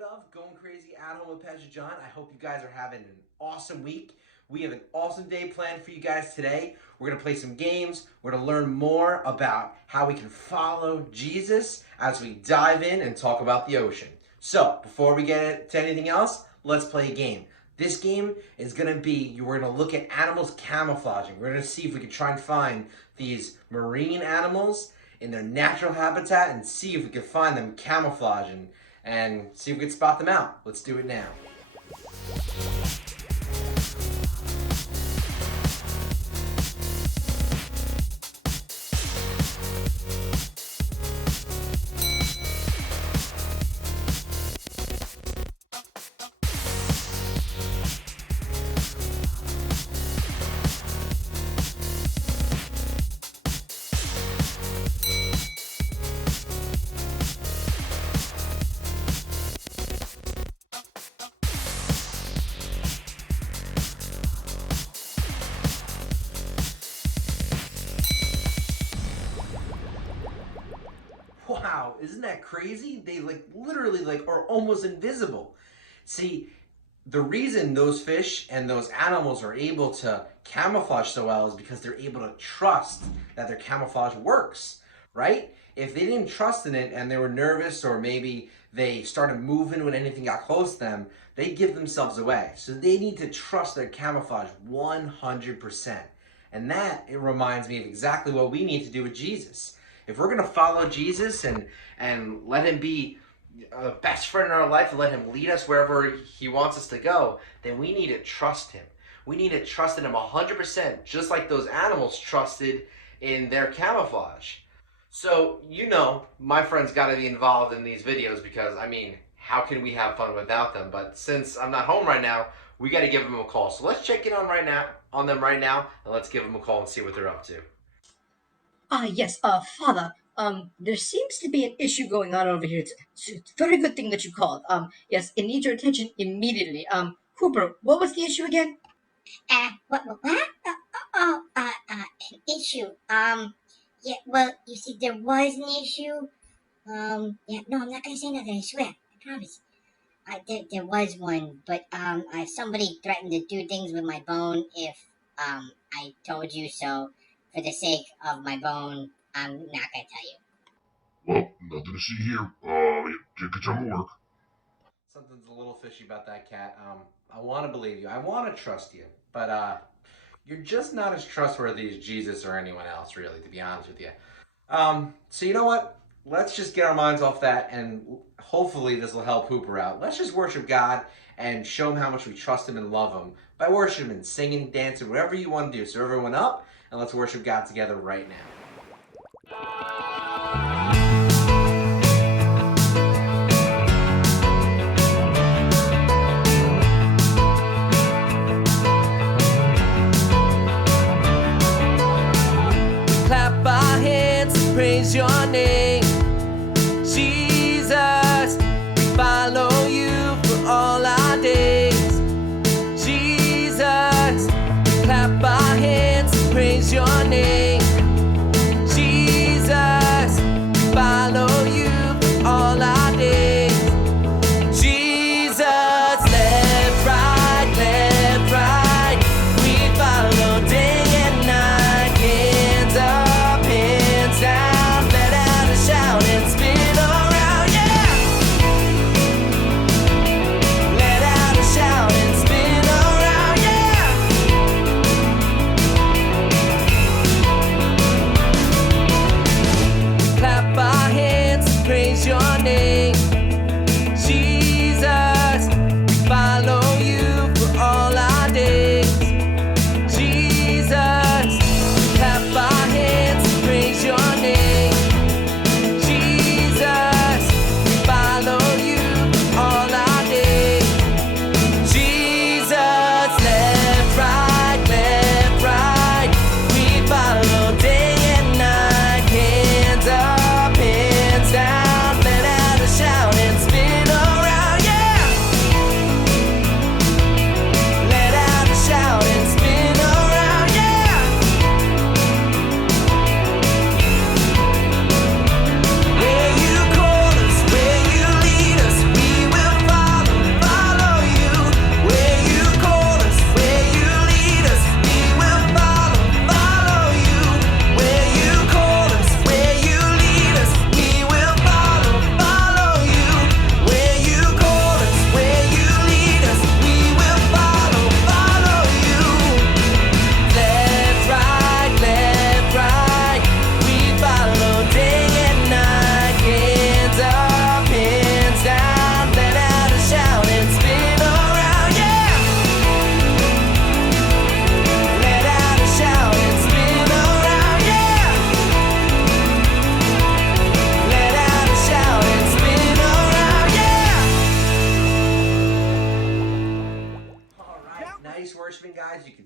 episode of Going Crazy at Home with Pastor John. I hope you guys are having an awesome week. We have an awesome day planned for you guys today. We're going to play some games. We're going to learn more about how we can follow Jesus as we dive in and talk about the ocean. So, before we get to anything else, let's play a game. This game is going to be, we're going to look at animals camouflaging. We're going to see if we can try and find these marine animals in their natural habitat and see if we can find them camouflaging and see if we can spot them out. Let's do it now. Wow, isn't that crazy? They literally are almost invisible. See, the reason those fish and those animals are able to camouflage so well is because they're able to trust that their camouflage works, right? If they didn't trust in it and they were nervous, or maybe they started moving when anything got close to them, they'd give themselves away. So they need to trust their camouflage 100%. And that, it reminds me of exactly what we need to do with Jesus. If we're going to follow Jesus and let him be a best friend in our life and let him lead us wherever he wants us to go, then we need to trust him. We need to trust in him 100%, just like those animals trusted in their camouflage. So, my friends got to be involved in these videos because, how can we have fun without them? But since I'm not home right now, we got to give them a call. So let's check in on them right now, and let's give them a call and see what they're up to. Yes, Father, there seems to be an issue going on over here. It's a very good thing that you called. Yes, it needs your attention immediately. Cooper, what was the issue again? What? An issue. Yeah, well, you see, there was an issue. Yeah, no, I'm not gonna say nothing, I swear, I promise. There was one, but, somebody threatened to do things with my bone if, I told you so. For the sake of my bone, I'm not gonna tell you. Well, nothing to see here. Take your time to work. Something's a little fishy about that cat. I want to believe you. I want to trust you. But you're just not as trustworthy as Jesus or anyone else, really, to be honest with you. So you know what? Let's just get our minds off that, and hopefully this will help Hooper out. Let's just worship God and show him how much we trust him and love him by worshiping, singing, dancing, whatever you want to do. So everyone up, and let's worship God together right now. Clap our hands and praise your name, Jesus. We follow you for all our days, Jesus. We clap our hands and praise your name, Jesus. We follow you for all our days, Jesus. Left, right, we follow day and night. Hands up, hands down, let out a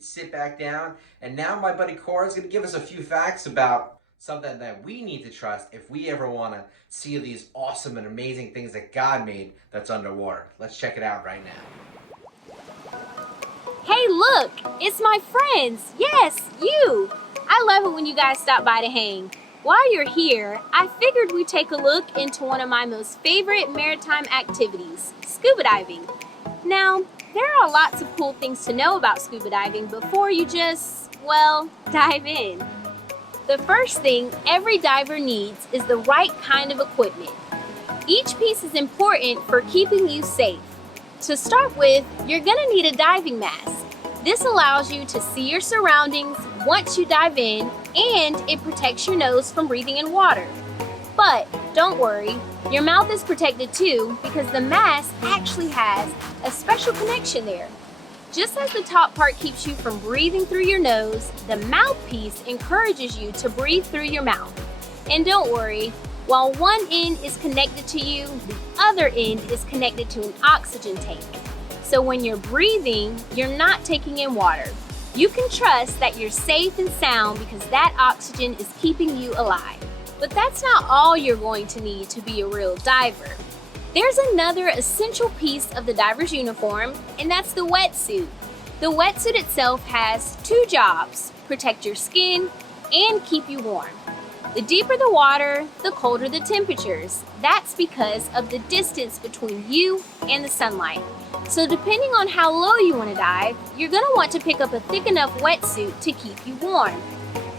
sit back down. And now my buddy Cora is going to give us a few facts about something that we need to trust if we ever want to see these awesome and amazing things that God made that's underwater. Let's check it out right now. Hey, look! It's my friends! Yes, you! I love it when you guys stop by to hang. While you're here, I figured we'd take a look into one of my most favorite maritime activities, scuba diving. Now, there are lots of cool things to know about scuba diving before you just, well, dive in. The first thing every diver needs is the right kind of equipment. Each piece is important for keeping you safe. To start with, you're gonna need a diving mask. This allows you to see your surroundings once you dive in, and it protects your nose from breathing in water. But don't worry, your mouth is protected too because the mask actually has a special connection there. Just as the top part keeps you from breathing through your nose, the mouthpiece encourages you to breathe through your mouth. And don't worry, while one end is connected to you, the other end is connected to an oxygen tank. So when you're breathing, you're not taking in water. You can trust that you're safe and sound because that oxygen is keeping you alive. But that's not all you're going to need to be a real diver. There's another essential piece of the diver's uniform, and that's the wetsuit. The wetsuit itself has two jobs: protect your skin and keep you warm. The deeper the water, the colder the temperatures. That's because of the distance between you and the sunlight. So depending on how low you want to dive, you're going to want to pick up a thick enough wetsuit to keep you warm.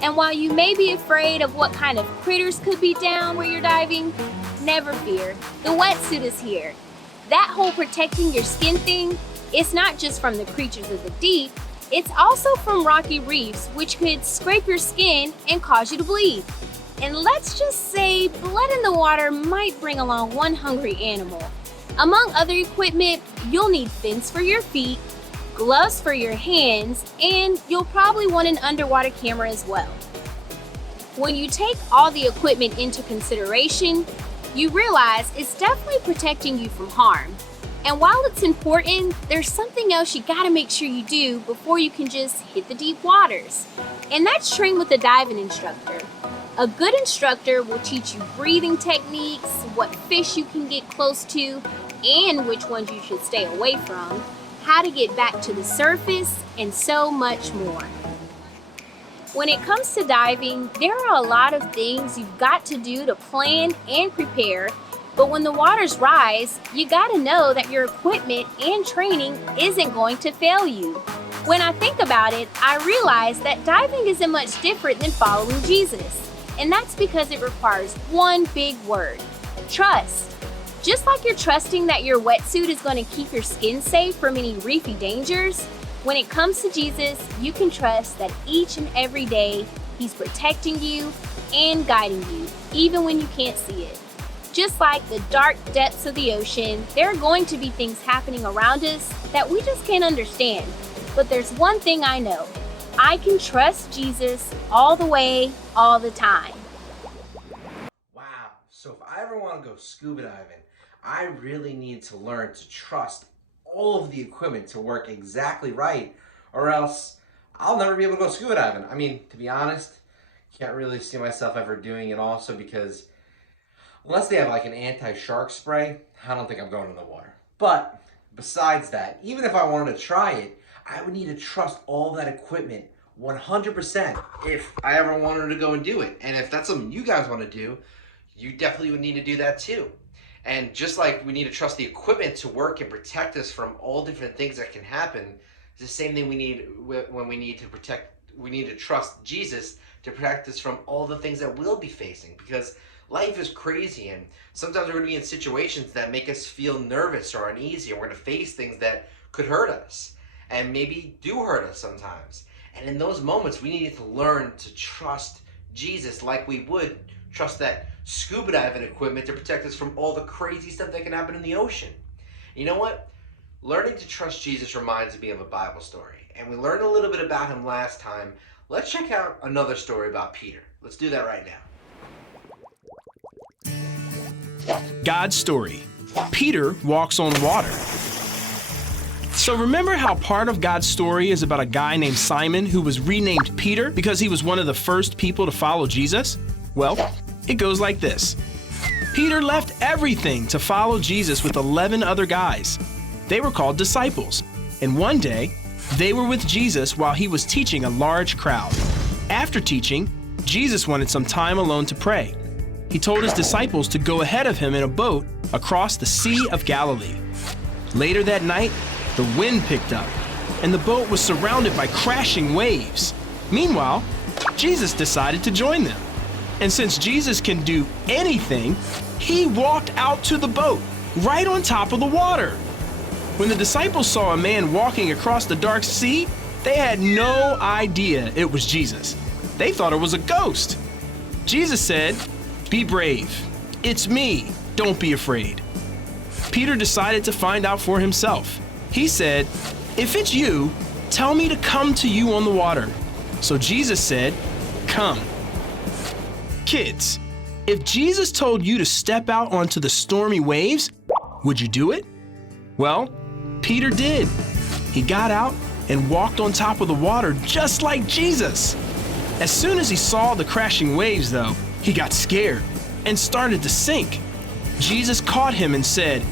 And while you may be afraid of what kind of critters could be down where you're diving, never fear, the wetsuit is here. That whole protecting your skin thing, it's not just from the creatures of the deep, it's also from rocky reefs, which could scrape your skin and cause you to bleed. And let's just say blood in the water might bring along one hungry animal. Among other equipment, you'll need fins for your feet, gloves for your hands, and you'll probably want an underwater camera as well. When you take all the equipment into consideration, you realize it's definitely protecting you from harm. And while it's important, there's something else you gotta make sure you do before you can just hit the deep waters. And that's train with a diving instructor. A good instructor will teach you breathing techniques, what fish you can get close to, and which ones you should stay away from, how to get back to the surface, and so much more. When it comes to diving, there are a lot of things you've got to do to plan and prepare, but when the waters rise, you gotta know that your equipment and training isn't going to fail you. When I think about it, I realize that diving isn't much different than following Jesus. And that's because it requires one big word: trust. Just like you're trusting that your wetsuit is going to keep your skin safe from any reefy dangers, when it comes to Jesus, you can trust that each and every day He's protecting you and guiding you, even when you can't see it. Just like the dark depths of the ocean, there are going to be things happening around us that we just can't understand. But there's one thing I know: I can trust Jesus all the way, all the time. Wow. So if I ever want to go scuba diving, I really need to learn to trust all of the equipment to work exactly right, or else I'll never be able to go scuba diving. I mean, to be honest, can't really see myself ever doing it also because unless they have like an anti-shark spray, I don't think I'm going in the water. But besides that, even if I wanted to try it, I would need to trust all that equipment 100% if I ever wanted to go and do it. And if that's something you guys want to do, you definitely would need to do that too. And just like we need to trust the equipment to work and protect us from all different things that can happen, it's the same thing we need when we need to trust Jesus to protect us from all the things that we'll be facing, because life is crazy and sometimes we're going to be in situations that make us feel nervous or uneasy, and we're going to face things that could hurt us and maybe do hurt us sometimes. And in those moments, we need to learn to trust Jesus like we would trust that scuba diving equipment to protect us from all the crazy stuff that can happen in the ocean. You know what? Learning to trust Jesus reminds me of a Bible story. And we learned a little bit about him last time. Let's check out another story about Peter. Let's do that right now. God's story. Peter walks on water. So remember how part of God's story is about a guy named Simon who was renamed Peter because he was one of the first people to follow Jesus? Well, it goes like this. Peter left everything to follow Jesus with 11 other guys. They were called disciples. And one day, they were with Jesus while he was teaching a large crowd. After teaching, Jesus wanted some time alone to pray. He told his disciples to go ahead of him in a boat across the Sea of Galilee. Later that night, the wind picked up, and the boat was surrounded by crashing waves. Meanwhile, Jesus decided to join them. And since Jesus can do anything, he walked out to the boat, right on top of the water. When the disciples saw a man walking across the dark sea, they had no idea it was Jesus. They thought it was a ghost. Jesus said, "Be brave. It's me. Don't be afraid." Peter decided to find out for himself. He said, "If it's you, tell me to come to you on the water." So Jesus said, "Come." Kids, if Jesus told you to step out onto the stormy waves, would you do it? Well, Peter did. He got out and walked on top of the water just like Jesus. As soon as he saw the crashing waves, though, he got scared and started to sink. Jesus caught him and said,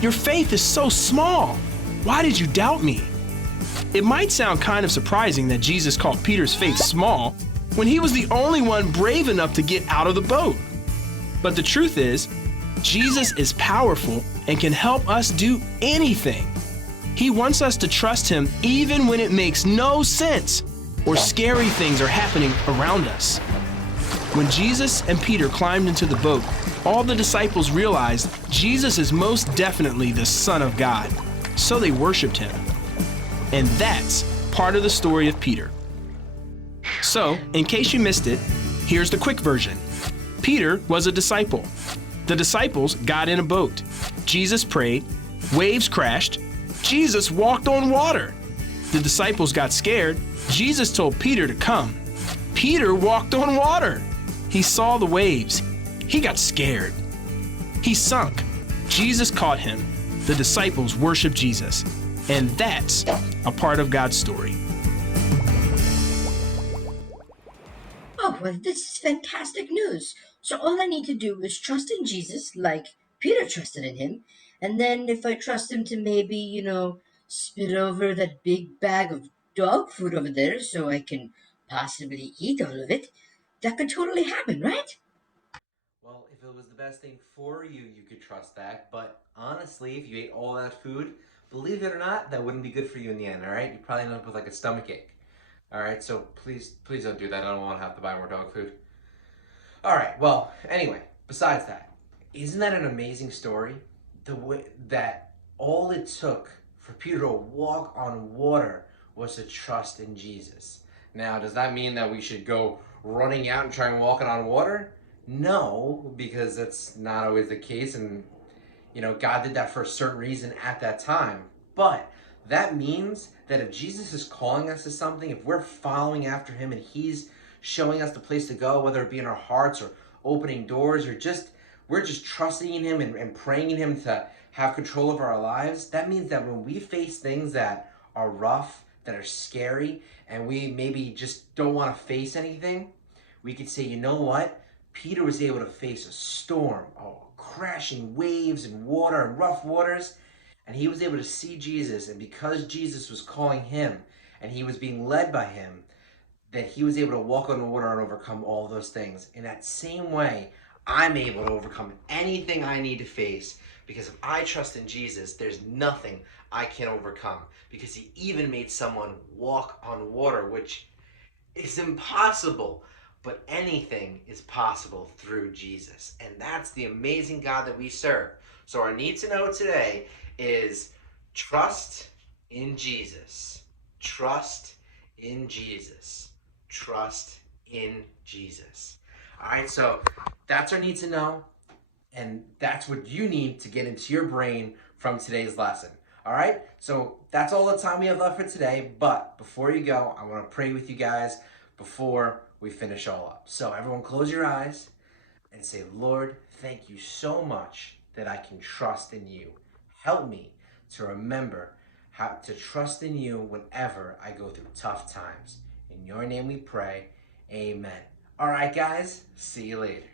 "Your faith is so small. Why did you doubt me?" It might sound kind of surprising that Jesus called Peter's faith small when he was the only one brave enough to get out of the boat. But the truth is, Jesus is powerful and can help us do anything. He wants us to trust him even when it makes no sense or scary things are happening around us. When Jesus and Peter climbed into the boat, all the disciples realized Jesus is most definitely the Son of God, so they worshiped him. And that's part of the story of Peter. So, in case you missed it, here's the quick version. Peter was a disciple. The disciples got in a boat. Jesus prayed. Waves crashed. Jesus walked on water. The disciples got scared. Jesus told Peter to come. Peter walked on water. He saw the waves. He got scared. He sunk. Jesus caught him. The disciples worshiped Jesus. And that's a part of God's story. Oh, well, this is fantastic news. So all I need to do is trust in Jesus like Peter trusted in him. And then if I trust him to maybe, spit over that big bag of dog food over there so I can possibly eat all of it, that could totally happen, right? Well, if it was the best thing for you, you could trust that. But honestly, if you ate all that food, believe it or not, that wouldn't be good for you in the end, all right? You'd probably end up with like a stomach ache. All right, so please don't do that. I don't want to have to buy more dog food. All right, well, anyway, besides that, isn't that an amazing story? The way that all it took for Peter to walk on water was to trust in Jesus. Now, does that mean that we should go running out and try and walking on water? No, because that's not always the case, and God did that for a certain reason at that time. But that means that if Jesus is calling us to something, if we're following after him and he's showing us the place to go, whether it be in our hearts or opening doors or we're just trusting in him and praying in him to have control over our lives, that means that when we face things that are rough, that are scary, and we maybe just don't want to face anything, we could say, you know what? Peter was able to face a storm, crashing waves and water and rough waters, and he was able to see Jesus, and because Jesus was calling him and he was being led by him, that he was able to walk on the water and overcome all those things. In that same way, I'm able to overcome anything I need to face, because if I trust in Jesus, there's nothing I can't overcome, because he even made someone walk on water, which is impossible. But anything is possible through Jesus. And that's the amazing God that we serve. So our need to know today is trust in Jesus. Trust in Jesus. Trust in Jesus. All right, so that's our need to know. And that's what you need to get into your brain from today's lesson. All right, so that's all the time we have left for today. But before you go, I want to pray with you guys before we finish all up. So everyone close your eyes and say, Lord, thank you so much that I can trust in you. Help me to remember how to trust in you whenever I go through tough times. In your name we pray. Amen. All right, guys. See you later.